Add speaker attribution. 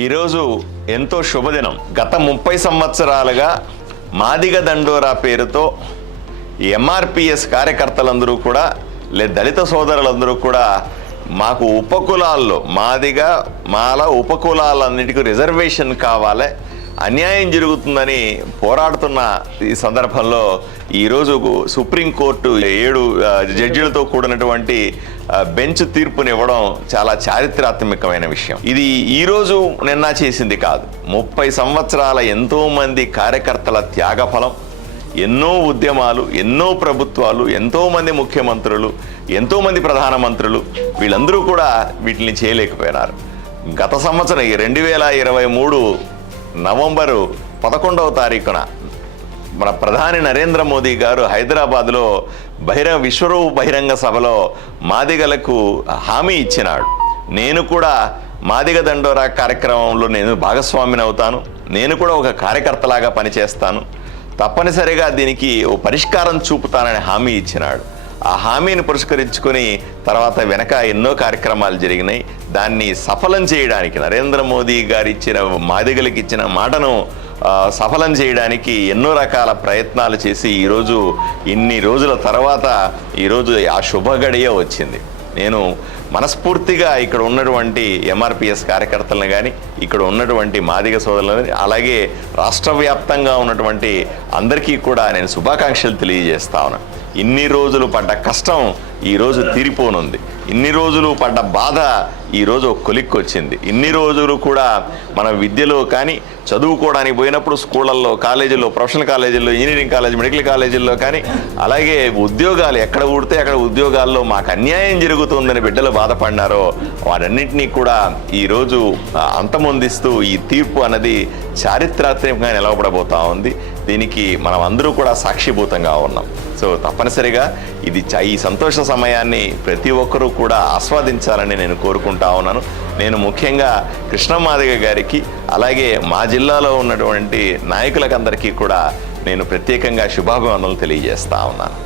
Speaker 1: ఈరోజు ఎంతో శుభదినం గత ముప్పై సంవత్సరాలుగా మాదిగ దండోరా పేరుతో ఎంఆర్పిఎస్ కార్యకర్తలందరూ కూడా లే దళిత సోదరులందరూ కూడా మాకు ఉపకులాల్లో మాదిగ మాల ఉపకులాలన్నిటికీ రిజర్వేషన్ కావాలి అన్యాయం జరుగుతుందని పోరాడుతున్న ఈ సందర్భంలో ఈరోజు సుప్రీంకోర్టు ఏడు జడ్జిలతో కూడినటువంటి బెంచ్ తీర్పునివ్వడం చాలా చారిత్రాత్మకమైన విషయం ఇది ఈరోజు నిన్న చేసింది కాదు ముప్పై సంవత్సరాల ఎంతోమంది కార్యకర్తల త్యాగఫలం ఎన్నో ఉద్యమాలు ఎన్నో ప్రభుత్వాలు ఎంతోమంది ముఖ్యమంత్రులు ఎంతోమంది ప్రధానమంత్రులు వీళ్ళందరూ కూడా వీటిని చేయలేకపోయినారు గత సంవత్సరం ఈ రెండు వేల ఇరవై మూడు నవంబరు పదకొండవ తారీఖున మన ప్రధాని నరేంద్ర మోదీ గారు హైదరాబాద్లో బహిరంగ విశ్వరూప బహిరంగ సభలో మాదిగలకు హామీ ఇచ్చినాడు నేను కూడా మాదిగ దండోరా కార్యక్రమంలో నేను భాగస్వామిని అవుతాను నేను కూడా ఒక కార్యకర్తలాగా పనిచేస్తాను తప్పనిసరిగా దీనికి ఓ పరిష్కారం చూపుతానని హామీ ఇచ్చినాడు ఆ హామీని పురస్కరించుకొని తర్వాత వెనక ఎన్నో కార్యక్రమాలు జరిగినాయి దాన్ని సఫలం చేయడానికి నరేంద్ర మోదీ గారు ఇచ్చిన మాదిగలకు ఇచ్చిన మాటను సఫలం చేయడానికి ఎన్నో రకాల ప్రయత్నాలు చేసి ఈరోజు ఇన్ని రోజుల తర్వాత ఈరోజు ఆ శుభగడియ వచ్చింది నేను మనస్ఫూర్తిగా ఇక్కడ ఉన్నటువంటి ఎంఆర్పిఎస్ కార్యకర్తలను కానీ ఇక్కడ ఉన్నటువంటి మాదిగ సోదరులను అలాగే రాష్ట్ర వ్యాప్తంగా ఉన్నటువంటి అందరికీ కూడా నేను శుభాకాంక్షలు తెలియజేస్తా ఉన్నాను ఇన్ని రోజులు పడ్డ కష్టం ఈరోజు తీరిపోనుంది ఇన్ని రోజులు పడ్డ బాధ ఈరోజు కొలిక్కి వచ్చింది ఇన్ని రోజులు కూడా మన విద్యలో కానీ చదువుకోవడానికి పోయినప్పుడు స్కూళ్ళల్లో కాలేజీల్లో ప్రొఫెషనల్ కాలేజీల్లో ఇంజనీరింగ్ కాలేజ్ మెడికల్ కాలేజీల్లో కానీ అలాగే ఉద్యోగాలు ఎక్కడ ఊడితే అక్కడ ఉద్యోగాల్లో మాకు అన్యాయం జరుగుతుందని బిడ్డలు బాధపడినారో వారన్నింటినీ కూడా ఈరోజు అంతమొందిస్తూ ఈ తీర్పు అన్నది చారిత్రాత్మకంగా నిలవబడబోతా ఉంది దీనికి మనం అందరూ కూడా సాక్షిభూతంగా ఉన్నాం సో తప్పనిసరిగా ఇది ఈ సంతోష సమయాన్ని ప్రతి ఒక్కరూ కూడా ఆస్వాదించాలని నేను కోరుకుంటా ఉన్నాను నేను ముఖ్యంగా కృష్ణమాదిగ గారికి అలాగే మా జిల్లాలో ఉన్నటువంటి నాయకులకందరికీ కూడా నేను ప్రత్యేకంగా శుభాభివందనలు తెలియజేస్తా ఉన్నాను